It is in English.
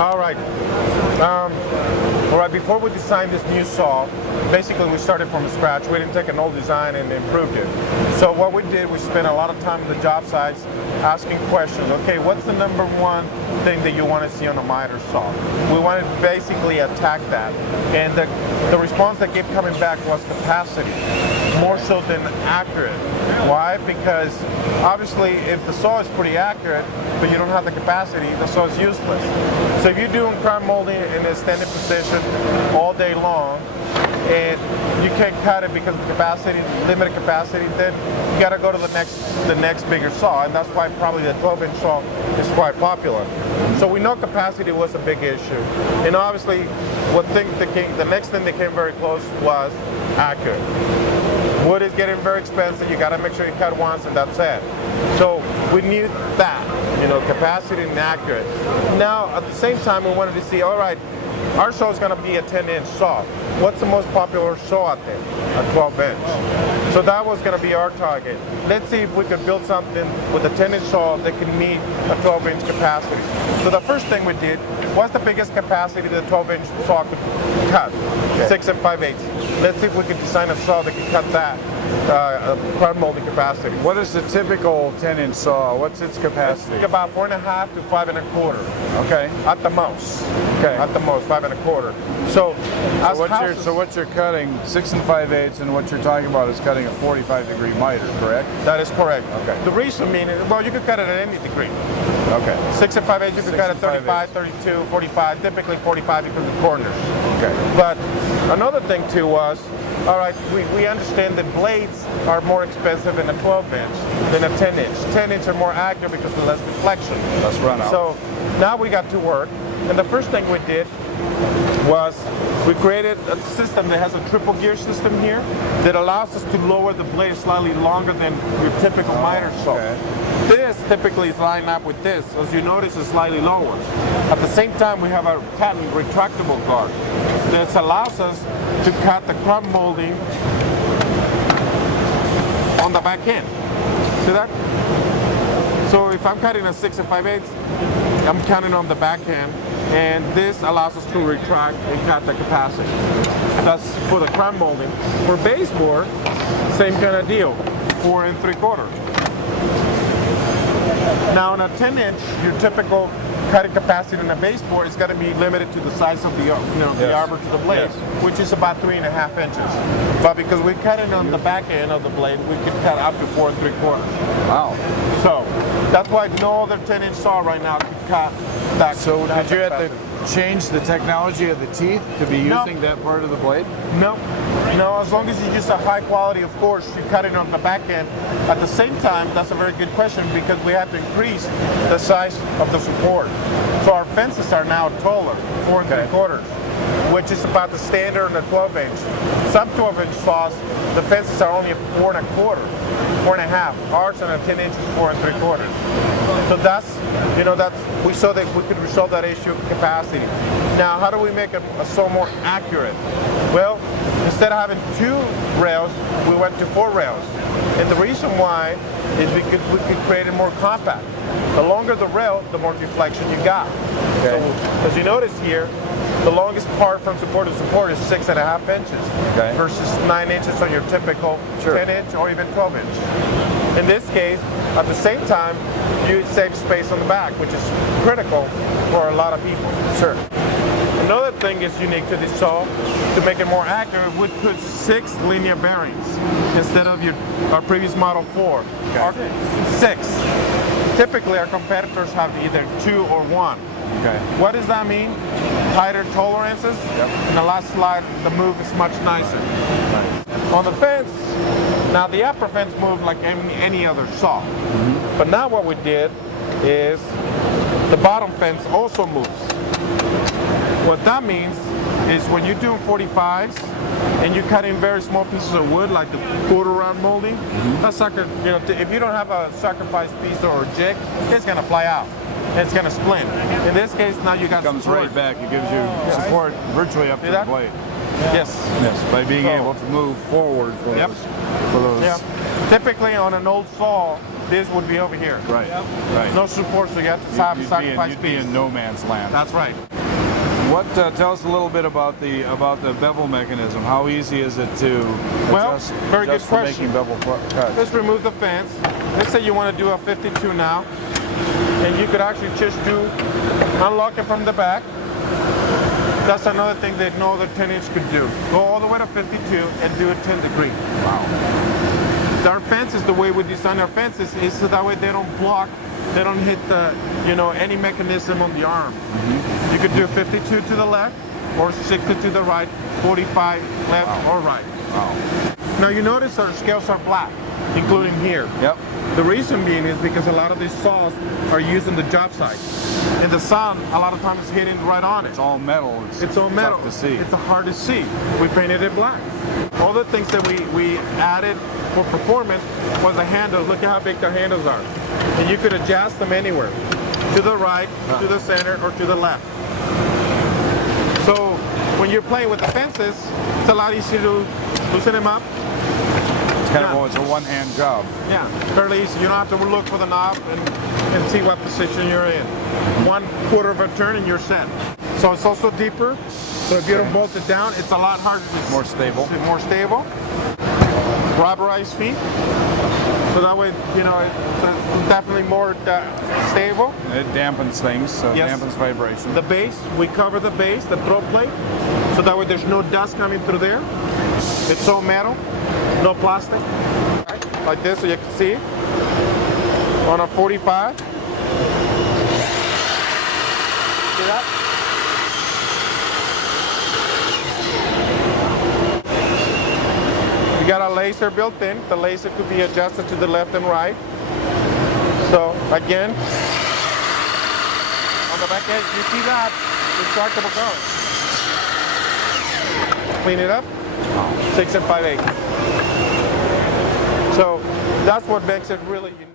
All right. All right, before we designed this new saw, basically we started from scratch. We didn't take an old design and improved it. So what we did, we spent a lot of time on the job sites asking questions. Okay, what's the number one thing that you want to see on a miter saw? We wanted to basically attack that. And the response that kept coming back was capacity, more so than accurate. Why? Because obviously if the saw is pretty accurate, but you don't have the capacity, the saw is useless. So if you're doing crown molding in a standing position all day long, and you can't cut it because of capacity, limited capacity, then you got to go to the next bigger saw, and that's why probably the 12-inch saw is quite popular. So we know capacity was a big issue, and obviously, the next thing that came very close was accurate. Wood is getting very expensive. You got to make sure you cut once, and that's it. So we knew that, you know, capacity and accurate. Now, at the same time, we wanted to see, all right, our saw is going to be a 10-inch saw. What's the most popular saw out there? A 12-inch. So that was going to be our target. Let's see if we could build something with a 10-inch saw that can meet a 12-inch capacity. So the first thing we did, what's the biggest capacity the 12-inch saw could cut? Okay. 6 5/8. Let's see if we can design a saw that can cut that crown molding capacity. What is the typical 10-inch saw? What's its capacity? It's about 4.5 to 5 1/4. Okay. At the most. Okay. At the most, 5 1/4. So what you're cutting, 6 5/8, and what you're talking about is cutting a 45-degree miter, correct? That is correct. Okay. The reason meaning, well, you could cut it at any degree. Okay. 6 5/8, you could cut at 35, 32, 45, typically 45 because of corners. Okay. But another thing too was, all right, we understand that blades are more expensive in a 12-inch than a 10-inch. 10-inch are more accurate because of less deflection. Let's run out. So now we got to work, and the first thing we did was we created a system that has a triple gear system here that allows us to lower the blade slightly longer than your typical miter saw. Okay. This typically is lined up with this. As you notice, it's slightly lower. At the same time, we have a patent retractable guard. This allows us to cut the crown molding on the back end. See that? So if I'm cutting a 6 5/8, I'm cutting on the back end, and this allows us to retract and cut the capacity. That's for the crown molding. For baseboard, same kind of deal, 4 3/4. Now on a 10-inch, your typical cutting capacity on a baseboard is going to be limited to the size of the the arbor to the blade, which is about 3.5 inches. But because we cut it on the back end of the blade, we can cut up to 4 3/4. Wow. So that's why no other 10-inch saw right now can cut that. So did you have to change the technology of the teeth to be using that part of the blade? No. No, as long as you use a high quality, of course, you cut it on the back end. At the same time, that's a very good question because we have to increase the size of the support. So our fences are now taller, 4 3/4, which is about the standard on a 12-inch. Some 12-inch saws, the fences are only 4 1/4, 4.5. Ours on a 10-inch is 4 3/4. So that's, we saw that we could resolve that issue of capacity. Now, how do we make a saw more accurate? Well, instead of having 2 rails, we went to 4 rails. And the reason why is because we could create it more compact. The longer the rail, the more deflection you got. Okay. So, as you notice here, the longest part from support to support is 6 1/2 inches versus 9 inches on your typical 10-inch or even 12-inch. In this case, at the same time, you save space on the back, which is critical for a lot of people. Sure. Another thing is unique to this saw. To make it more accurate, we put 6 linear bearings instead of our previous model 4. Okay. 6. Typically, our competitors have either 2 or 1. Okay. What does that mean? Tighter tolerances. Yep. In the last slide, the move is much nicer. Nice. On the fence, now the upper fence moved like any other saw. Mm-hmm. But now what we did is the bottom fence also moves. What that means is when you're doing 45s and you're cutting very small pieces of wood like the quarter round molding, that sucker, if you don't have a sacrifice piece or a jig, it's gonna fly out. It's gonna splint. In this case, now you got comes support. right back. It gives you support virtually up to the blade. Yes. Yes. By being able to move forward for those. Yeah. Typically on an old saw, this would be over here. Right. Right. No support, so you have to sacrifice you'd be speed. in no man's land. That's right. What tell us a little bit about the bevel mechanism? How easy is it to adjust, very good for question. making bevel cuts? Let's remove the fence. Let's say you want to do a 52 now, and you could actually just unlock it from the back. That's another thing that no other 10-inch could do. Go all the way to 52 and do a 10-degree. Wow. Our fences, the way we design our fences, is so that way they don't block, they don't hit the, any mechanism on the arm. You could do 52 to the left, or 60 to the right, 45 left or right. Wow. Now you notice our scales are black, including here. Yep. The reason being is because a lot of these saws are used in the job site. And the sun, a lot of times, is hitting right on it. It's all metal. It's all metal. Tough to see. It's hard to see. We painted it black. All the things that we added for performance was the handles. Look at how big the handles are. And you could adjust them anywhere. To the right, to the center, or to the left. So when you're playing with the fences, it's a lot easier to loosen them up. It's a one-hand job. Yeah, fairly easy. You don't have to look for the knob and see what position you're in. 1/4 of a turn and you're set. So it's also deeper. So if you don't bolt it down, it's a lot harder. More stable. It's more stable. Rubberized feet. So that way, it's definitely more stable. It dampens things, so Yes. it dampens vibration. The base, we cover the base, the throat plate, so that way there's no dust coming through there. It's all metal, no plastic. Like this, so you can see. On a 45. See that? You got a laser built in. The laser could be adjusted to the left and right. So again, on the back edge, you see that retractable cover. Clean it up. 6 5/8. So that's what makes it really unique.